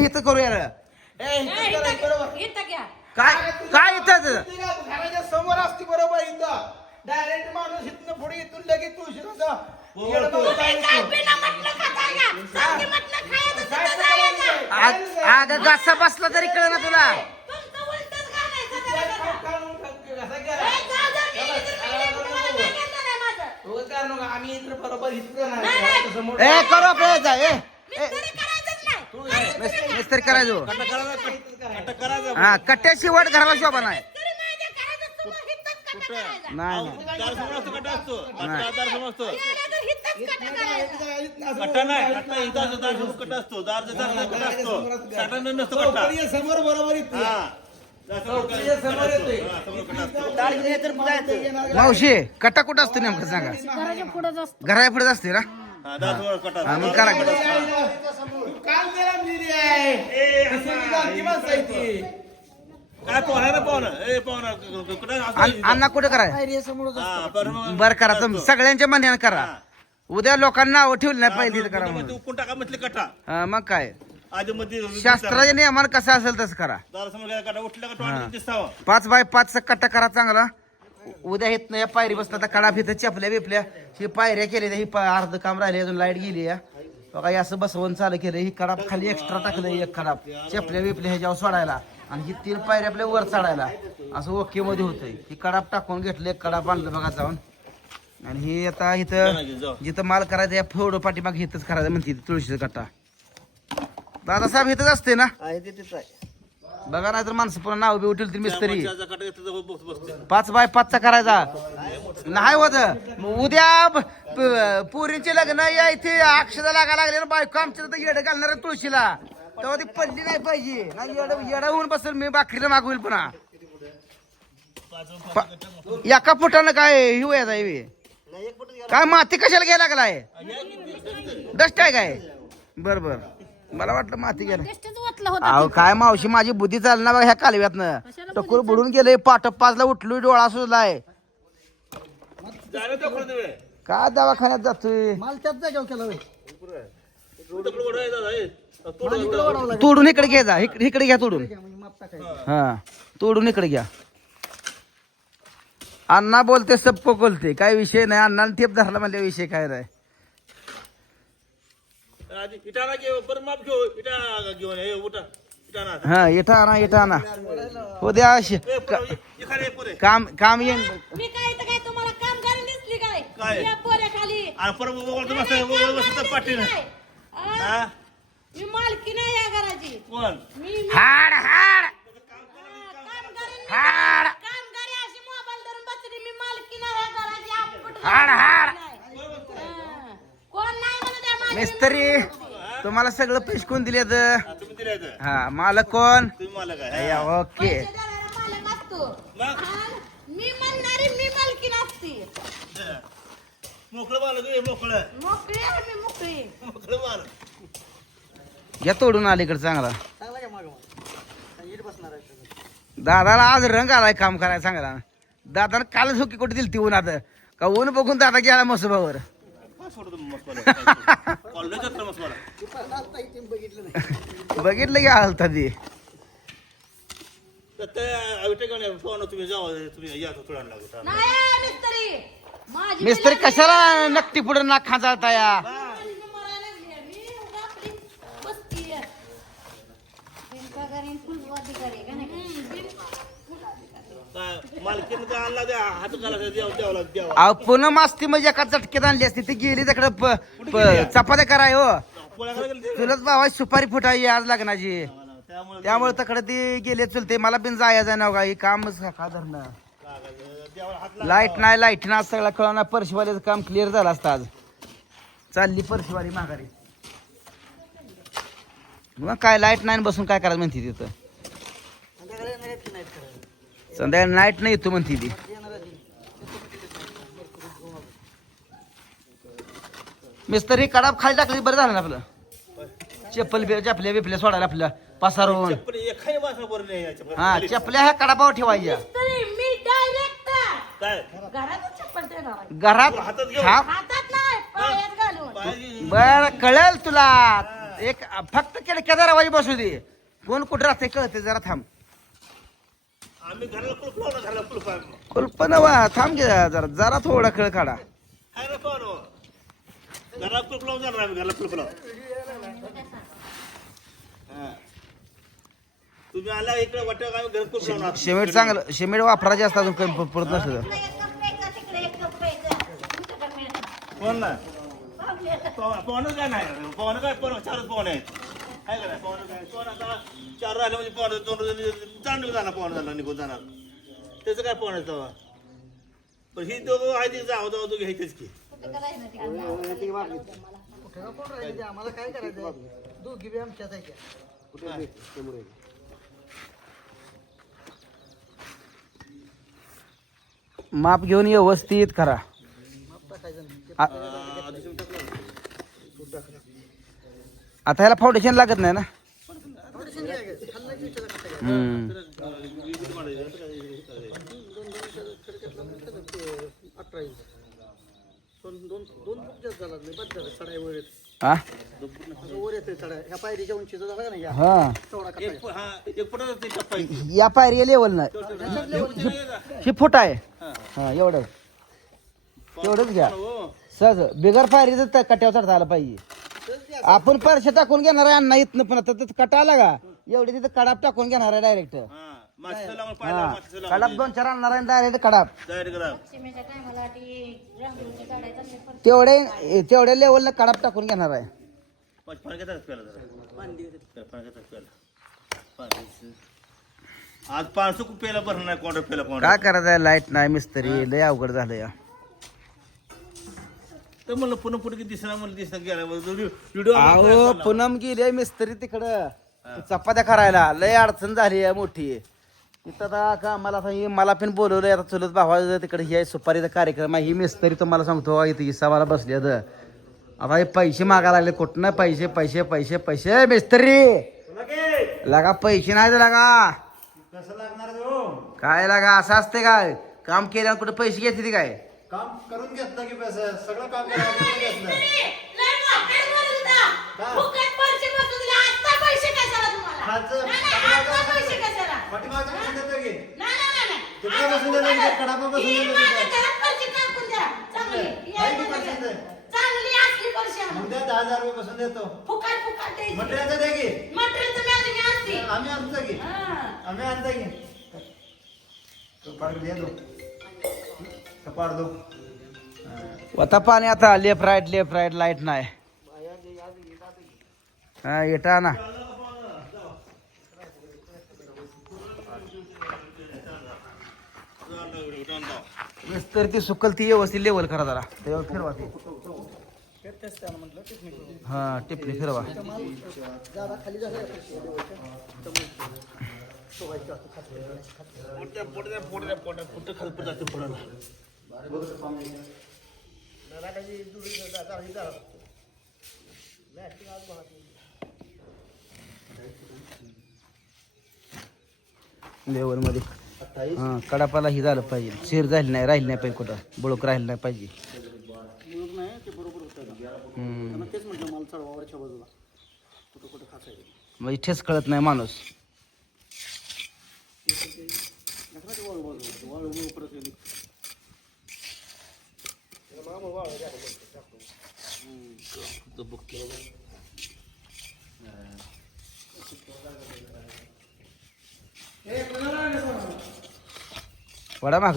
करायचं इथं. ए, करा, इथं- बरोबर. इथं घ्या काय काय इथं घराच्या समोर असते बरोबर इथं डायरेक्ट माणूस इथनं पुढे इथून लगेच काय बिना? सारखी खायचं. आज अगं घासा बसला तरी कळ ना तुला तुमचं उलटंच घालायचं त्याला कसं. ए, जा, जा, मी इथं काय तुम्हाला काय घेणं नाही माझं. आम्ही इथं बरोबर इथं नाही, नाही नाही. समोर ए करू जा ए. मिस- मिस्त्री करायचो. हा कट्ट्याची वाट घराला शोभा नाही. समोर बरोबर मावशी कट्टा कुठं असतो नेमकं सांगा. घराच्या पुढे असते. ना? मग करा काल गेला आहे. काय कुठं अण्णा कुठे कराय? बरं करा तुम्ही सगळ्यांच्या म्हणण्यानं करा. उद्या लोकांना नावं ठेवली नाही पाहिजे करा उकून टाका म्हटले कट्टा हा, मग काय? शास्त्राच्या नियमानं कसं असेल तसं करा. पाच बाय पाचचा कट्टा करा चांगला. उद्या येत नाही पायरी बसता आता कडा इथं चपल्या बिपल्या. ही पायऱ्या केल्या ही अर्ध काम राहिले अजून लाइट गेली या बघा असं बसवून चालू केलं ही कडाप खाली एक्स्ट्रा टाकलं एक कडाप चपल्या बिपल्या ह्याच्यावर सोडायला. आणि ही तीन पायऱ्या आपल्या वर चढायला. असं ओके मध्ये होतंय. ही कडाप टाकून घेतलं एक कडाप आणलं बघा जाऊन. आणि हे आता इथं जिथं माल करायचं या फोडो पाठीमाग इथंच करायचं म्हणते तुळशीचा कट्टा. दादासाहेब इथंच असते ना? बघा नाही तर माणसं पुन्हा नाव बी उठील ती मिस्त्री. पाच बाय पाचचा करायचा. नाही होत. मग उद्या प- पोरींचे लग्न या इथे अक्षदा लागा लागले ना बायको आमच्या तर येडं घालणार आहे तुळशीला. तेव्हा ती पडली नाही पाहिजे. नाही येडं येडं होऊन बसेल मी बाकरीला मागवेल पुन्हा. प- एका फुटानं काय हिव याचा हे? काय माती कशाला घ्यायला लागलाय? डस्ट आहे काय? बर बर. मला वाटलं माती वाटलं होतं. अहो काय मावशी माझी बुद्धी चालली ना बघा ह्या कालव्यातनं टकोर बुडून गेले पाट पाचला उठलो डोळा सुजलाय. जायला दाखवलं तुम्ही का दवाखान्यात जातोय? माल त्याच जागेवर केला होय. तोडून इकडे घ्या जा इकडे इकडे घ्या तोडून. माप टाकायचं हा तोडून इकडे घ्या. अण्णा बोलते सबको बोलते काय विषय नाही अण्णाने टेप धरला म्हणजे विषय काय नाही आधी इटा ना इटा ना हा आणा हो द्या अशी. काम काम येईन मी काय तर काय तुम्हाला काम दिसली काय? या पोऱ्याखाली? आ? हा? मी मालकी नाही या घराची कोण मी मी- हाड हाड हा, काम करेन मी. हाड कामगारी अशी मोबाईल धरून बसली मी मालकी नाही या घराची आपट हाड, हाड. नाही. हा. कोण नाही म्हणत आहे माझी मिस्त्री तुम्हाला सगळं पैसे कोण दिले हा. हा मालक कोण? ओके. पैसे देणारा मालक असतो. मग? आणि मी म्हणणारी मी मालकी नसती हा. मोकळं मालक ए, मोकळं. मोकळी आहे मी मोकळी. मोकळं मालक. घ्या तोडून आलीकडे चांगला. दादाला आज रंग आलाय काम करायला चांगला दादानं कालच हुकी कुठे दिली ती उन्हात का ऊन बघून दादा गेला मसोबावर बघितलं नाही बघितलं की आलता ती. मिस्त्री. कशाला नक्की पुढे नाक खांचाळता या? अहो पुन्हा मास्ती म्हणजे एका चटक्यात आणली असती ती गेली तिकडे चपात्या कराय हो. चुलत भावा सुपारी फुटाई आज लग्नाची. त्यामुळे तकडे ती गेले चुलते. मला बिन जायचं ना का ही कामच का धरणं? लाइट नाही लाइट ना सगळा कळवणार परशीवाल्याचं काम क्लिअर झालं असतं आज. चालली परशीवाली माघारी. मग काय लाइट नाही बसून काय करायचं म्हणते तिथं संध्याकाळी येणार आहेत की नाहीत करायला संध्याकाळी लाइट नाही येतो म्हणते ती. मिस्त्री कडाप खाली टाकली बरं झालं ना आपलं? चप्पल बी चपल्या बिपल्या सोडायला आपल्या. पसारून. हा चपल्या ह्या कडापावर ठेवायच्या. मिस्त्री, मी डायरेक्ट काय? घरातच चप्पल देणार आहे. घरात. हातात नाही पायात घालून. बर कळेल तुला. एक फक्त केडक्या दरवाजी बसू दे. कोण कुठं राहते कळते जरा थांब. आम्ही घराला कुलूप आहे. थांब घे जरा जरा थोडा खेळ काढा रे. घराला लावून जाणार आम्ही घराला हा. तुम्ही आला इकडे वाटत आम्ही घर सिमेंट चांगलं सिमेंट वापरायचे असतात अजून कमी प- पडत नसतं तर. एक कप प्यायचा तिकडे एक कप प्यायचा तुमच्या कप मिळतं. कोण ना. पाहुणं काय नाही पाहुणं काय चारच पाहुणे आहेत पाहुणं काय? कोण आता चार राहिले म्हणजे दोन चांडू जाणार पाहुणं झाला निघून जाणार. त्याचं काय तेव्हा? पण ही दोघं आहे ती जाऊ जाऊ दोघे की. कुठं कोण राहिली आम्हाला काय करायचं दोघी बी आमच्याच आहे त्या. माप घेऊन व्यवस्थित करा माप टाकायचं आता ह्याला फाउंडेशन लागत नाही ना? हा? पायरीच्या या हा. या पायरी लेवल नाही. ही फुट आहे. हा एवढं. तेवढंच घ्या. सहज. बिगर पायरीचं त्या कट्यावर चढता आलं पाहिजे. आपण परशे टाकून घेणार आहे अण्णा इथनं पण. आता तिथं कटा आला का? एवढी तिथं कडाप टाकून घेणार आहे डायरेक्ट हा कडाप दोन चार आणणार आहे डायरेक्ट कडाप. डायरेक्ट करा लक्ष्मीच्या टायमाला ती रंगोळीच्या काढायचं असले पण तेवढे तेवढ्या लेवलला कडाप टाकून घेणार आहे. पाच आज पाचशे पेला भरणार नाही कोंडा पेला कोंडा. काय करायचं लाइट नाही मिस्त्री. लय अवघड झालं या तर म्हणलं पुन्हा पुढे दिसणार म्हणलं दिसणार गेला व्हिडिओ अहो पूनम गेली मिस्त्री तिकडं. चपात्या करायला. लय अडचण झाली आहे मोठी. तिथं आता का मला ही मला पण बोलवलंय आता चुलत भावा तिकडे ही आहे सुपारीचा कार्यक्रम आहे. ही मिस्त्री तुम्हाला सांगतो इथे हिसाबाला बसली आता हे पैसे मागा लागले कुठं नाही पैसे पैसे पैसे? पैसे मिस्त्री! लगा पैसे नाही दे लगा. काय लागा असं असते काय? काम केल्यावर कुठे पैसे घेते ती काय? काम करून घेतलं की पैसे सगळं काम करून घेतलं. बसून पाठीमागं बसून देतो की. तिकडे बसून की? कडापा बसून. ते? उद्या दहा हजार रुपये बसून देतो. फुकट फुकट द्यायची. मटेरियलचं दे की. आम्ही आणतो की. आम्ही आणतो की? कपाट दे दो. आता पाणी आता left right left right light नाही हा येटा ना तर ती सुकल ती व्यवस्थित लेवल करा जरा त्याच्यावर फिरवा ती हा टिपणी फिरवा खाली लेवलमध्ये हा कडापाला ही झालं पाहिजे. शिर झाली नाही राहिली नाही पाहिजे कुठं. बुळक राहिलं नाही पाहिजे. म्हणून नाही ते बरोबर होतं. हम्म. त्यांना तेच म्हटलं मला चढवा वरच्या बाजूला कुठं कुठं खाचायचं म्हणजे ठेच कळत नाही माणूस नका वाळू बाजूला वाळू वाळू परत येईल. वडा माग